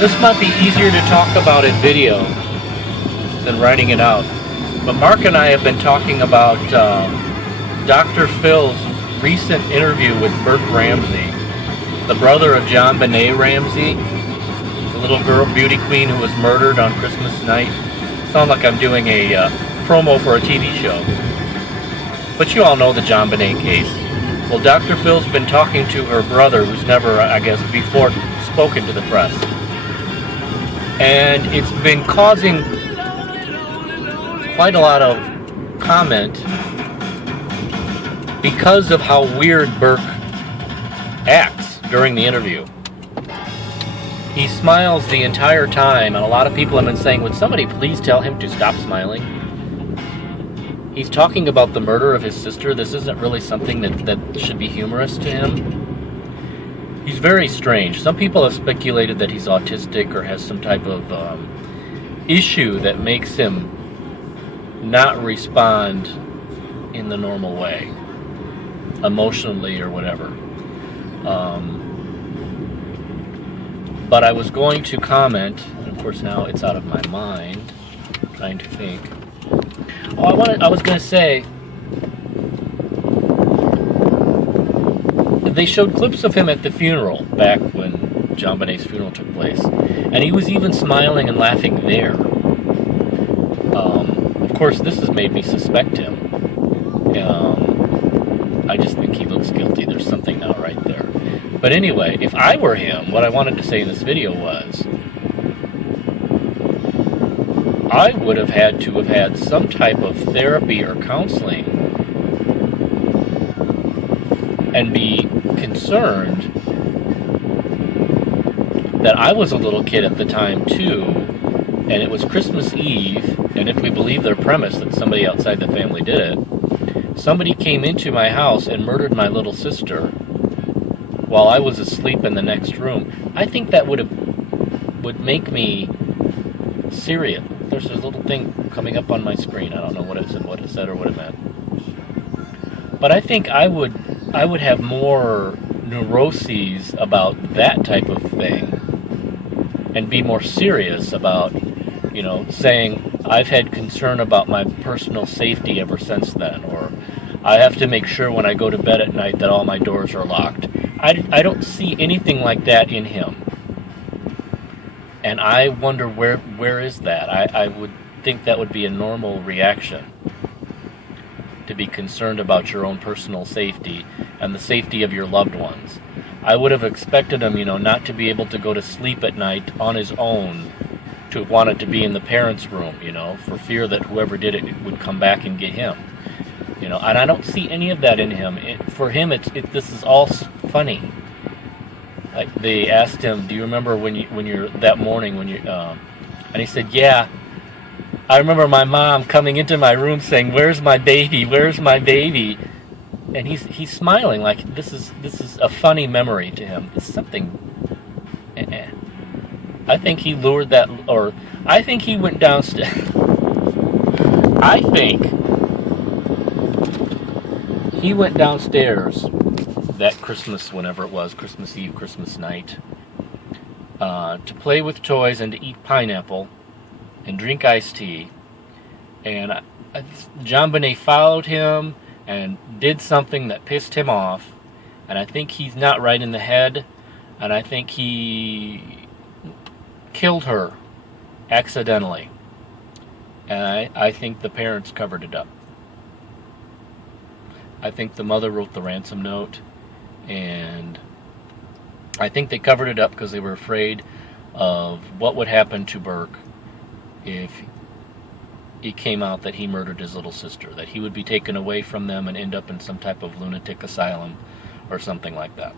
This might be easier to talk about in video than writing it out. But Mark and I have been talking about Dr. Phil's recent interview with Burke Ramsey, the brother of John Benet Ramsey, the little girl beauty queen who was murdered on Christmas night. Sound like I'm doing a promo for a TV show. But you all know the John Benet case. Well, Dr. Phil's been talking to her brother, who's never, I guess, before spoken to the press. And it's been causing quite a lot of comment because of how weird Burke acts during the interview. He smiles the entire time, and a lot of people have been saying, would somebody please tell him to stop smiling? He's talking about the murder of his sister. This isn't really something that should be humorous to him. He's very strange. Some people have speculated that he's autistic or has some type of issue that makes him not respond in the normal way, emotionally or whatever. But I was going to comment, and of course now it's out of my mind, I'm trying to think. I was going to say, they showed clips of him at the funeral back when John Benet's funeral took place, and he was even smiling and laughing there. Of course, this has made me suspect him. I just think he looks guilty. There's something not right there. But anyway, if I were him, what I wanted to say in this video was, I would have had to have had some type of therapy or counseling and be concerned that I was a little kid at the time too, and it was Christmas Eve, and if we believe their premise that somebody outside the family did it, somebody came into my house and murdered my little sister while I was asleep in the next room. I think that would make me serious. There's this little thing coming up on my screen. I don't know what it said or what it meant. But I think I would have more neuroses about that type of thing and be more serious about, saying I've had concern about my personal safety ever since then, or I have to make sure when I go to bed at night that all my doors are locked. I don't see anything like that in him. And I wonder where is that? I would think that would be a normal reaction, to be concerned about your own personal safety and the safety of your loved ones. I would have expected him, not to be able to go to sleep at night on his own, to have wanted to be in the parents' room, for fear that whoever did it would come back and get him. And I don't see any of that in him. For him, this is all funny. Like, they asked him, do you remember when you're that morning when you and he said, yeah, I remember my mom coming into my room saying, where's my baby, where's my baby? And he's smiling like this is a funny memory to him. It's something. I think he lured that, or I think he went downstairs. I think he went downstairs that Christmas, whenever it was, Christmas Eve, Christmas night, to play with toys and to eat pineapple and drink iced tea. And John Benet followed him and did something that pissed him off. And I think he's not right in the head. And I think he killed her accidentally. And I think the parents covered it up. I think the mother wrote the ransom note. And I think they covered it up because they were afraid of what would happen to Burke if it came out that he murdered his little sister, that he would be taken away from them and end up in some type of lunatic asylum or something like that.